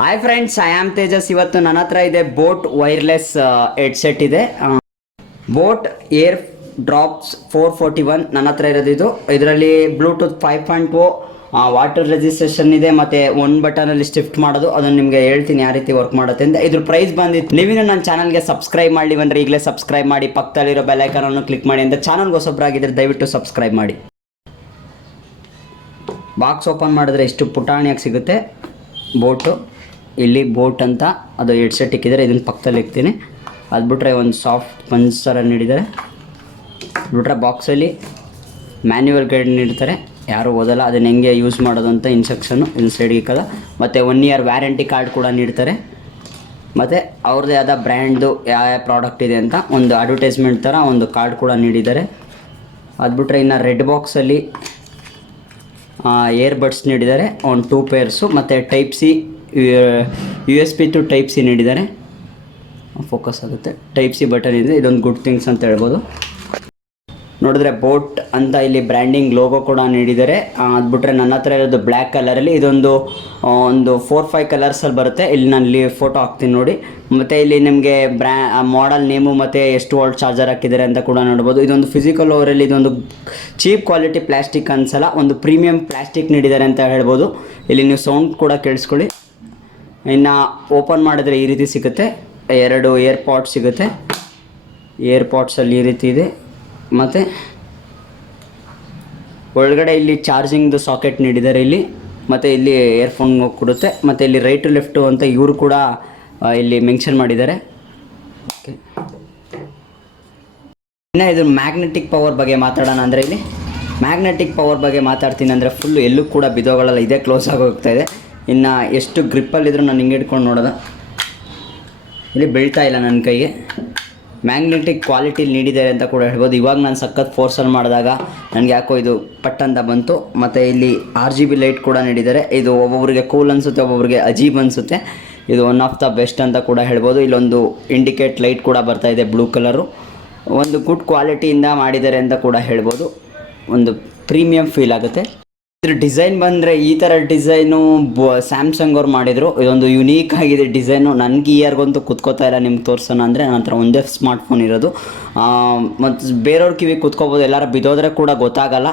Hi friends, I am Tejas. ಇವತ್ತು ನನ್ನ ಹತ್ರ ಇದೆ ಬೋಟ್ ವೈರ್ಲೆಸ್ ಹೆಡ್ಸೆಟ್ ಇದೆ. ಬೋಟ್ ಏರ್ ಡ್ರಾಪ್ಸ್ 441 ನನ್ನ ಹತ್ರ ಇರೋದು ಇದು. ಇದರಲ್ಲಿ ಬ್ಲೂಟೂತ್ 5.0 ವಾಟರ್ ರೆಜಿಸ್ಟ್ರೇಷನ್ ಇದೆ, ಮತ್ತು ಒಂದು ಬಟನಲ್ಲಿ ಶಿಫ್ಟ್ ಮಾಡೋದು. ಅದನ್ನು ನಿಮಗೆ ಹೇಳ್ತೀನಿ ಯಾವ ರೀತಿ ವರ್ಕ್ ಮಾಡುತ್ತೆ ಅಂತ. ಇದ್ರ ಪ್ರೈಸ್ ಬಂದಿತ್ತು. ನೀವಿನ್ನು ನನ್ನ ಚಾನಲ್ಗೆ ಸಬ್ಸ್ಕ್ರೈಬ್ ಮಾಡಿ ಬಂದರೆ ಈಗಲೇ ಸಬ್ಸ್ಕ್ರೈಬ್ ಮಾಡಿ, ಪಕ್ಕದಲ್ಲಿರೋ ಬೆಲ್ ಐಕಾನನ್ನು ಕ್ಲಿಕ್ ಮಾಡಿ ಅಂತ. ಚಾನಲ್ಗೆ ಹೊಸಬ್ರಾಗಿದ್ದರೆ ದಯವಿಟ್ಟು ಸಬ್ಸ್ಕ್ರೈಬ್ ಮಾಡಿ. ಬಾಕ್ಸ್ ಓಪನ್ ಮಾಡಿದ್ರೆ ಇಷ್ಟು ಪುಟಾಣಿಯಾಗಿ ಸಿಗುತ್ತೆ ಬೋಟು. ಇಲ್ಲಿ ಬೋಟ್ ಅಂತ ಅದು ಹೆಡ್ಸೆಟ್ ಇಕ್ಕಿದ್ದಾರೆ, ಇದನ್ನು ಪಕ್ಕದಲ್ಲಿ ಇಕ್ತೀನಿ. ಅದು ಬಿಟ್ಟರೆ ಒಂದು ಸಾಫ್ಟ್ ಪಂಚ್ ಥರ ನೀಡಿದ್ದಾರೆ. ಬಿಟ್ಟರೆ ಬಾಕ್ಸಲ್ಲಿ ಮ್ಯಾನ್ಯುವಲ್ ಗೈಡ್ ನೀಡ್ತಾರೆ, ಯಾರೂ ಓದಲ್ಲ. ಅದನ್ನು ಹೆಂಗೆ ಯೂಸ್ ಮಾಡೋದು ಅಂತ ಇನ್ಸ್ಟ್ರಕ್ಷನ್ನು ಇಲ್ಲಿ ಸೈಡ್ಗೆ ಇಕ್ಕದ. ಮತ್ತು 1 ಇಯರ್ ವ್ಯಾರಂಟಿ ಕಾರ್ಡ್ ಕೂಡ ನೀಡ್ತಾರೆ. ಮತ್ತು ಅವ್ರದ್ದೇ ಆದ ಬ್ರ್ಯಾಂಡ್ದು ಯಾವ ಪ್ರಾಡಕ್ಟ್ ಇದೆ ಅಂತ ಒಂದು ಅಡ್ವರ್ಟೈಸ್ಮೆಂಟ್ ಥರ ಒಂದು ಕಾರ್ಡ್ ಕೂಡ ನೀಡಿದ್ದಾರೆ. ಅದು ಬಿಟ್ಟರೆ ಇನ್ನು ರೆಡ್ ಬಾಕ್ಸಲ್ಲಿ ಏರ್ಬಡ್ಸ್ ನೀಡಿದ್ದಾರೆ, ಒಂದು 2 ಪೇರ್ಸು. ಮತ್ತು type C USB to type C ನೀಡಿದ್ದಾರೆ. ಫೋಕಸ್ ಆಗುತ್ತೆ. ಟೈಪ್ ಸಿ ಬಟನ್ ಇದೆ, ಇದೊಂದು ಗುಡ್ ಥಿಂಗ್ಸ್ ಅಂತ ಹೇಳ್ಬೋದು. ನೋಡಿದ್ರೆ ಬೋಟ್ ಅಂತ ಇಲ್ಲಿ ಬ್ರ್ಯಾಂಡಿಂಗ್ ಲೋಗೋ ಕೂಡ ನೀಡಿದ್ದಾರೆ. ಅದು ಬಿಟ್ಟರೆ ನನ್ನ ಹತ್ರ ಇರೋದು ಬ್ಲ್ಯಾಕ್ ಕಲರಲ್ಲಿ, ಇದೊಂದು 4-5 ಕಲರ್ಸಲ್ಲಿ ಬರುತ್ತೆ. ಇಲ್ಲಿ ನಾನು ಇಲ್ಲಿ ಫೋಟೋ ಹಾಕ್ತೀನಿ ನೋಡಿ. ಮತ್ತು ಇಲ್ಲಿ ನಿಮಗೆ ಮಾಡೆಲ್ ನೇಮು ಮತ್ತು ಎಷ್ಟು ವೋಲ್ಟ್ ಚಾರ್ಜರ್ ಹಾಕಿದ್ದಾರೆ ಅಂತ ಕೂಡ ನೋಡ್ಬೋದು. ಇದೊಂದು ಫಿಸಿಕಲ್ ಓವರಲ್ಲಿ ಇದೊಂದು ಚೀಪ್ ಕ್ವಾಲಿಟಿ ಪ್ಲಾಸ್ಟಿಕ್ ಅನ್ಸಲ್ಲ, ಒಂದು ಪ್ರೀಮಿಯಂ ಪ್ಲಾಸ್ಟಿಕ್ ನೀಡಿದ್ದಾರೆ ಅಂತ ಹೇಳ್ಬೋದು. ಇಲ್ಲಿ ನೀವು ಸೌಂಡ್ ಕೂಡ ಕೇಳಿಸ್ಕೊಳ್ಳಿ. ಇನ್ನು ಓಪನ್ ಮಾಡಿದ್ರೆ ಈ ರೀತಿ ಸಿಗುತ್ತೆ. 2 ಏರ್ಪಾಡ್ಸ್ ಸಿಗುತ್ತೆ. ಏರ್ಪಾಡ್ಸಲ್ಲಿ ಈ ರೀತಿ ಇದೆ. ಮತ್ತು ಒಳಗಡೆ ಇಲ್ಲಿ ಚಾರ್ಜಿಂಗ್ದು ಸಾಕೆಟ್ ನೀಡಿದ್ದಾರೆ ಇಲ್ಲಿ. ಮತ್ತು ಇಲ್ಲಿ ಇಯರ್ಫೋನ್ ಕೊಡುತ್ತೆ. ಮತ್ತು ಇಲ್ಲಿ ರೈಟು ಲೆಫ್ಟು ಅಂತ ಇವರು ಕೂಡ ಇಲ್ಲಿ ಮೆನ್ಷನ್ ಮಾಡಿದ್ದಾರೆ. ಓಕೆ, ಇನ್ನು ಇದು ಮ್ಯಾಗ್ನೆಟಿಕ್ ಪವರ್ ಬಗ್ಗೆ ಮಾತಾಡೋಣ. ಅಂದರೆ ಇಲ್ಲಿ ಮ್ಯಾಗ್ನೆಟಿಕ್ ಪವರ್ ಬಗ್ಗೆ ಮಾತಾಡ್ತೀನಿ ಅಂದರೆ ಫುಲ್ಲು ಎಲ್ಲೂ ಕೂಡ ಬಿದೋಗಳಲ್ಲ, ಇದೇ ಕ್ಲೋಸ್ ಆಗಿ ಹೋಗ್ತಾ ಇದೆ. ಇನ್ನು ಎಷ್ಟು ಗ್ರಿಪ್ಪಲ್ಲಿದ್ದರೂ ನಾನು ಹಿಂಗೆ ಇಟ್ಕೊಂಡು ನೋಡೋದು, ಇಲ್ಲಿ ಬೀಳ್ತಾ ಇಲ್ಲ ನನ್ನ ಕೈಗೆ. ಮ್ಯಾಗ್ನೆಟಿಕ್ ಕ್ವಾಲಿಟಿಲಿ ನೀಡಿದ್ದಾರೆ ಅಂತ ಕೂಡ ಹೇಳ್ಬೋದು. ಇವಾಗ ನಾನು ಸಖತ್ ಫೋರ್ಸಲ್ಲಿ ಮಾಡಿದಾಗ ನನಗೆ ಯಾಕೋ ಇದು ಪಟ್ ಅಂತ ಬಂತು. ಮತ್ತು ಇಲ್ಲಿ RGB ಲೈಟ್ ಕೂಡ ನೀಡಿದ್ದಾರೆ. ಇದು ಒಬ್ಬೊಬ್ಬರಿಗೆ ಕೂಲ್ ಅನಿಸುತ್ತೆ, ಒಬ್ಬೊಬ್ಬರಿಗೆ ಅಜೀಬ್ ಅನಿಸುತ್ತೆ. ಇದು ಒನ್ ಆಫ್ ದ ಬೆಸ್ಟ್ ಅಂತ ಕೂಡ ಹೇಳ್ಬೋದು. ಇಲ್ಲೊಂದು ಇಂಡಿಕೇಟ್ ಲೈಟ್ ಕೂಡ ಬರ್ತಾ ಇದೆ ಬ್ಲೂ ಕಲರು. ಒಂದು ಗುಡ್ ಕ್ವಾಲಿಟಿಯಿಂದ ಮಾಡಿದ್ದಾರೆ ಅಂತ ಕೂಡ ಹೇಳ್ಬೋದು. ಒಂದು ಪ್ರೀಮಿಯಂ ಫೀಲ್ ಆಗುತ್ತೆ. ಇದ್ರ ಡಿಸೈನ್ ಬಂದರೆ ಈ ಥರ ಡಿಸೈನು ಸ್ಯಾಮ್ಸಂಗ್ ಅವ್ರು ಮಾಡಿದರು. ಇದೊಂದು ಯುನೀಕ್ ಆಗಿದೆ ಡಿಸೈನು. ನನಗೆ ಇಯರ್ಗಂತೂ ಕುತ್ಕೋತಾ ಇಲ್ಲ, ನಿಮ್ಗೆ ತೋರಿಸೋಣ ಅಂದರೆ. ನನ್ನ ಹತ್ರ ಒಂದೇ ಸ್ಮಾರ್ಟ್ಫೋನ್ ಇರೋದು. ಮತ್ತು ಬೇರೆಯವ್ರ ಕಿವಿ ಕುತ್ಕೋಬೋದು, ಎಲ್ಲರೂ ಬಿದ್ದೋದ್ರೆ ಕೂಡ ಗೊತ್ತಾಗಲ್ಲ.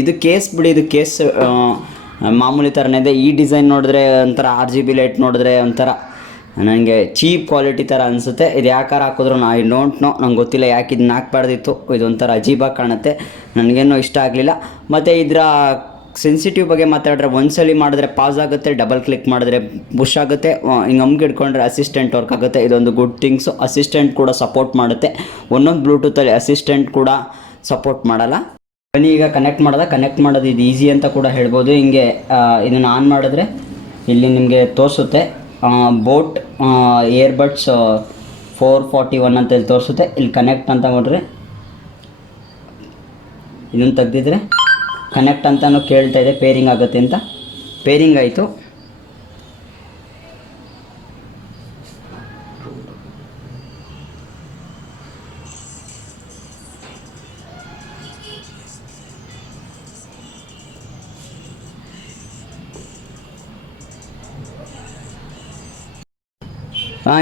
ಇದು ಕೇಸ್ ಬಿಡಿ, ಇದು ಕೇಸ್ ಮಾಮೂಲಿ ಥರನೇ ಇದೆ. ಈ ಡಿಸೈನ್ ನೋಡಿದ್ರೆ ಒಂಥರ RGB ಲೈಟ್ ನೋಡಿದ್ರೆ ಒಂಥರ ನನಗೆ ಚೀಪ್ ಕ್ವಾಲಿಟಿ ಥರ ಅನಿಸುತ್ತೆ. ಇದು ಯಾಕಾರ ಹಾಕಿದ್ರು ಐ ಡೋಂಟ್ ನೋ, ನಂಗೆ ಗೊತ್ತಿಲ್ಲ ಯಾಕೆ ಇದನ್ನ ಹಾಕ್ಬಾರ್ದಿತ್ತು. ಇದೊಂಥರ ಅಜೀಬಾಗಿ ಕಾಣುತ್ತೆ, ನನಗೇನೋ ಇಷ್ಟ ಆಗಲಿಲ್ಲ. ಮತ್ತು ಇದರ ಸೆನ್ಸಿಟಿವ್ ಬಗ್ಗೆ ಮಾತಾಡಿದ್ರೆ ಒಂದ್ಸಲಿ ಮಾಡಿದ್ರೆ ಪಾಸ್ ಆಗುತ್ತೆ, ಡಬಲ್ ಕ್ಲಿಕ್ ಮಾಡಿದ್ರೆ ಪುಷ್ ಆಗುತ್ತೆ, ಹಿಂಗೆ ಹಮ್ಗೆ ಇಟ್ಕೊಂಡ್ರೆ ಅಸಿಸ್ಟೆಂಟ್ ವರ್ಕ್ ಆಗುತ್ತೆ. ಇದೊಂದು ಗುಡ್ ಥಿಂಗ್ಸು. ಅಸಿಸ್ಟೆಂಟ್ ಕೂಡ ಸಪೋರ್ಟ್ ಮಾಡುತ್ತೆ. ಒಂದೊಂದು ಬ್ಲೂಟೂತಲ್ಲಿ ಅಸಿಸ್ಟೆಂಟ್ ಕೂಡ ಸಪೋರ್ಟ್ ಮಾಡಲ್ಲ. ಬನ್ನಿ ಈಗ ಕನೆಕ್ಟ್ ಮಾಡೋದು ಇದು ಈಸಿ ಅಂತ ಕೂಡ ಹೇಳ್ಬೋದು. ಹಿಂಗೆ ಇದನ್ನು ಆನ್ ಮಾಡಿದ್ರೆ ಇಲ್ಲಿ ನಿಮಗೆ ತೋರಿಸುತ್ತೆ ಬೋಟ್ ಏರ್ಬಡ್ಸ್ 441 ಅಂತ ಇಲ್ಲಿ ತೋರಿಸುತ್ತೆ. ಇಲ್ಲಿ ಕನೆಕ್ಟ್ ಅಂತ ನೋಡ್ರಿ, ಇದನ್ನು ತೆಗ್ದಿದ್ರೆ ಕನೆಕ್ಟ್ ಅಂತಲೂ ಕೇಳ್ತಾ ಇದೆ, ಪೇರಿಂಗ್ ಆಗುತ್ತೆ ಅಂತ. ಪೇರಿಂಗ್ ಆಯಿತು.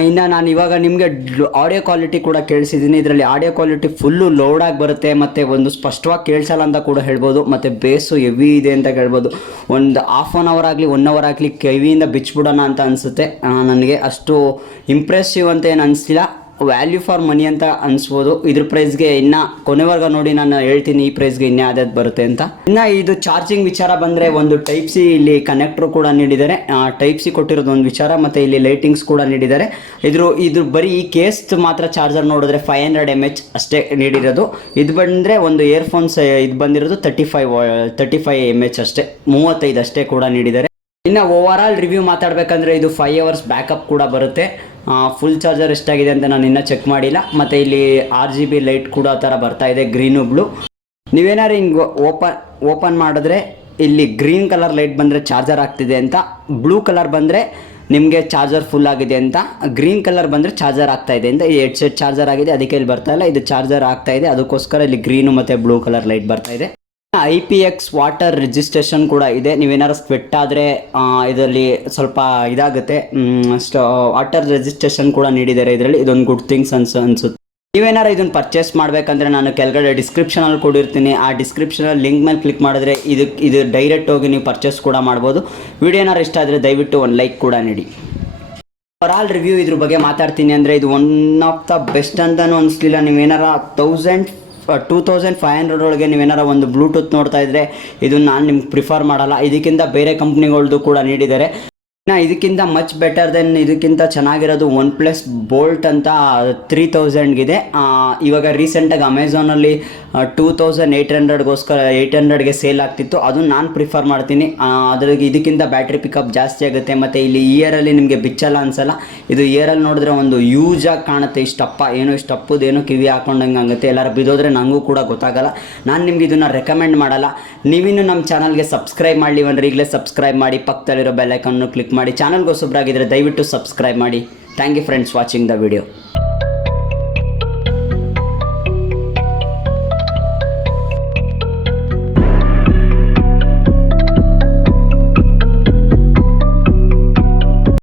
ಇನ್ನು ನಾನು ಇವಾಗ ನಿಮಗೆ ಆಡಿಯೋ ಕ್ವಾಲಿಟಿ ಕೂಡ ಕೇಳಿಸಿದ್ದೀನಿ. ಇದರಲ್ಲಿ ಆಡಿಯೋ ಕ್ವಾಲಿಟಿ ಫುಲ್ಲು ಲೌಡಾಗಿ ಬರುತ್ತೆ, ಮತ್ತು ಒಂದು ಸ್ಪಷ್ಟವಾಗಿ ಕೇಳಿಸಲ್ಲ ಅಂತ ಕೂಡ ಹೇಳ್ಬೋದು. ಮತ್ತು ಬೇಸು ಹೆವಿ ಇದೆ ಅಂತ ಹೇಳ್ಬೋದು. ಒಂದು ½ ಅವರ್ ಆಗಲಿ 1 ಅವರ್ ಆಗಲಿ ಕಿವಿಯಿಂದ ಬಿಚ್ಚಿಬಿಡೋಣ ಅಂತ ಅನಿಸುತ್ತೆ. ನನಗೆ ಅಷ್ಟು ಇಂಪ್ರೆಸಿವ್ ಅಂತ ಏನು ಅನಿಸ್ತಿಲ್ಲ. ವ್ಯಾಲ್ಯೂ ಫಾರ್ ಮನಿ ಅಂತ ಅನಿಸ್ಬೋದು. ಇದ್ರ ಪ್ರೈಸ್ಗೆ ಇನ್ನು ಕೊನೆವರೆಗೂ ನೋಡಿ ನಾನು ಹೇಳ್ತೀನಿ ಈ ಪ್ರೈಸ್ಗೆ ಇನ್ನೂ ಯಾವ್ದು ಬರುತ್ತೆ ಅಂತ. ಇನ್ನು ಇದು ಚಾರ್ಜಿಂಗ್ ವಿಚಾರ ಬಂದರೆ ಒಂದು ಟೈಪ್ ಸಿ ಇಲ್ಲಿ ಕನೆಕ್ಟ್ರು ಕೂಡ ನೀಡಿದ್ದಾರೆ. ಟೈಪ್ ಸಿ ಕೊಟ್ಟಿರೋದು ಒಂದು ವಿಚಾರ. ಮತ್ತು ಇಲ್ಲಿ ಲೈಟಿಂಗ್ಸ್ ಕೂಡ ನೀಡಿದ್ದಾರೆ. ಇದು ಬರೀ ಈ ಕೇಸ್ ಮಾತ್ರ ಚಾರ್ಜರ್ ನೋಡಿದ್ರೆ 500 mAh ಅಷ್ಟೇ ನೀಡಿರೋದು. ಇದು ಬಂದರೆ ಒಂದು ಇಯರ್ಫೋನ್ಸ್ ಇದು ಬಂದಿರೋದು 35 mAh ಅಷ್ಟೇ, 35 ಅಷ್ಟೇ ಕೂಡ ನೀಡಿದ್ದಾರೆ. ಇನ್ನು ಓವರ್ ಆಲ್ ರಿವ್ಯೂ ಮಾತಾಡಬೇಕಂದ್ರೆ ಇದು 5 hours ಬ್ಯಾಕಪ್ ಕೂಡ ಬರುತ್ತೆ. ಫುಲ್ ಚಾರ್ಜರ್ ಎಷ್ಟಾಗಿದೆ ಅಂತ ನಾನು ಇನ್ನೂ ಚೆಕ್ ಮಾಡಿಲ್ಲ. ಮತ್ತು ಇಲ್ಲಿ RGB ಲೈಟ್ ಕೂಡ ಥರ ಬರ್ತಾ ಇದೆ, ಗ್ರೀನು ಬ್ಲೂ. ನೀವೇನಾದ್ರು ಹಿಂಗೆ ಓಪನ್ ಮಾಡಿದ್ರೆ ಇಲ್ಲಿ ಗ್ರೀನ್ ಕಲರ್ ಲೈಟ್ ಬಂದರೆ ಚಾರ್ಜರ್ ಆಗ್ತಿದೆ ಅಂತ, ಬ್ಲೂ ಕಲರ್ ಬಂದರೆ ನಿಮಗೆ ಚಾರ್ಜರ್ ಫುಲ್ ಆಗಿದೆ ಅಂತ, ಗ್ರೀನ್ ಕಲರ್ ಬಂದರೆ ಚಾರ್ಜರ್ ಆಗ್ತಾ ಇದೆ ಅಂತ. ಈ ಹೆಡ್ಸೆಟ್ ಚಾರ್ಜರ್ ಆಗಿದೆ, ಅದಕ್ಕೆ ಇಲ್ಲಿ ಬರ್ತಾ ಇಲ್ಲ. ಇದು ಚಾರ್ಜರ್ ಆಗ್ತಾ ಇದೆ, ಅದಕ್ಕೋಸ್ಕರ ಇಲ್ಲಿ ಗ್ರೀನು ಮತ್ತು ಬ್ಲೂ ಕಲರ್ ಲೈಟ್ ಬರ್ತಾ ಇದೆ. IPX ವಾಟರ್ ರಿಜಿಸ್ಟ್ರೇಷನ್ ಕೂಡ ಇದೆ. ನೀವೇನಾರು ಸ್ವೆಟ್ ಆದರೆ ಇದರಲ್ಲಿ ಸ್ವಲ್ಪ ಇದಾಗುತ್ತೆ. ವಾಟರ್ ರಿಜಿಸ್ಟ್ರೇಷನ್ ಕೂಡ ನೀಡಿದ್ದಾರೆ ಇದರಲ್ಲಿ. ಇದೊಂದು ಗುಡ್ ಥಿಂಗ್ಸ್ ಅನ್ಸುತ್ತೆ. ನೀವೇನಾರು ಇದನ್ನು ಪರ್ಚೇಸ್ ಮಾಡಬೇಕಂದ್ರೆ ನಾನು ಕೆಳಗಡೆ ಡಿಸ್ಕ್ರಿಪ್ಷನಲ್ಲಿ ಕೊಡಿರ್ತೀನಿ. ಆ ಡಿಸ್ಕ್ರಿಪ್ಷನಲ್ಲಿ ಲಿಂಕ್ ಮೇಲೆ ಕ್ಲಿಕ್ ಮಾಡಿದ್ರೆ ಇದು ಡೈರೆಕ್ಟ್ ಹೋಗಿ ನೀವು ಪರ್ಚೇಸ್ ಕೂಡ ಮಾಡ್ಬೋದು. ವಿಡಿಯೋ ಏನಾರು ಇಷ್ಟ ಆದರೆ ದಯವಿಟ್ಟು ಒಂದು ಲೈಕ್ ಕೂಡ ನೀಡಿ. ಓವರಾಲ್ ರಿವ್ಯೂ ಇದ್ರ ಬಗ್ಗೆ ಮಾತಾಡ್ತೀನಿ ಅಂದರೆ ಇದು ಒನ್ ಆಫ್ ದ ಬೆಸ್ಟ್ ಅಂತಲೂ ಅನಿಸ್ಲಿಲ್ಲ. ನೀವೇನಾರ 2500 ಒಳಗೆ ನೀವೇನಾರ ಒಂದು ಬ್ಲೂಟೂತ್ ನೋಡ್ತಾ ಇದ್ದರೆ ಇದನ್ನು ನಾನು ನಿಮ್ಗೆ ಪ್ರಿಫರ್ ಮಾಡಲ್ಲ. ಇದಕ್ಕಿಂತ ಬೇರೆ ಕಂಪ್ನಿಗಳ್ದು ಕೂಡ ನೀಡಿದ್ದಾರೆ. ಇದಕ್ಕಿಂತ ಮಚ್ ಬೆಟರ್ ದೆನ್ ಇದಕ್ಕಿಂತ ಚೆನ್ನಾಗಿರೋದು ಒನ್ ಪ್ಲಸ್ ಬೋಲ್ಟ್ ಅಂತ 3000ಗಿದೆ. ಇವಾಗ ರೀಸೆಂಟಾಗಿ ಅಮೆಝಾನಲ್ಲಿ 2800ಗೋಸ್ಕರ 800ಗೆ ಸೇಲ್ ಆಗ್ತಿತ್ತು. ಅದು ನಾನು ಪ್ರಿಫರ್ ಮಾಡ್ತೀನಿ. ಅದ್ರಾಗೆ ಇದಕ್ಕಿಂತ ಬ್ಯಾಟ್ರಿ ಪಿಕಪ್ ಜಾಸ್ತಿ ಆಗುತ್ತೆ. ಮತ್ತು ಇಲ್ಲಿ ಇಯರಲ್ಲಿ ನಿಮಗೆ ಬಿಚ್ಚಲ್ಲ ಅನ್ಸಲ್ಲ. ಇದು ಇಯರಲ್ಲಿ ನೋಡಿದ್ರೆ ಒಂದು ಯೂಜಾಗಿ ಕಾಣುತ್ತೆ. ಇಷ್ಟಪ್ಪದೇನೋ ಕಿವಿ ಹಾಕೊಂಡಂಗೆ ಆಗುತ್ತೆ. ಎಲ್ಲರೂ ಬಿದ್ದೋದ್ರೆ ನನಗೂ ಕೂಡ ಗೊತ್ತಾಗಲ್ಲ. ನಾನು ನಿಮ್ಗೆ ಇದನ್ನು ರೆಕಮೆಂಡ್ ಮಾಡಲ್ಲ. ನೀವಿನ್ನು ನಮ್ಮ ಚಾನಲ್ಗೆ ಸಬ್ಸ್ಕ್ರೈಬ್ ಮಾಡಲಿವಂದ್ರೆ ಈಗಲೇ ಸಬ್ಸ್ಕ್ರೈಬ್ ಮಾಡಿ, ಪಕ್ಕದಲ್ಲಿರೋ ಬೆಲ್ ಐಕಾನ್ನು ಕ್ಲಿಕ್ ಮಾಡಿ. ಚಾನಲ್ಗೆ ಹೊಸಬ್ರಾಗಿದ್ದರೆ ದಯವಿಟ್ಟು ಸಬ್ಸ್ಕ್ರೈಬ್ ಮಾಡಿ. Thank you friends watching the video.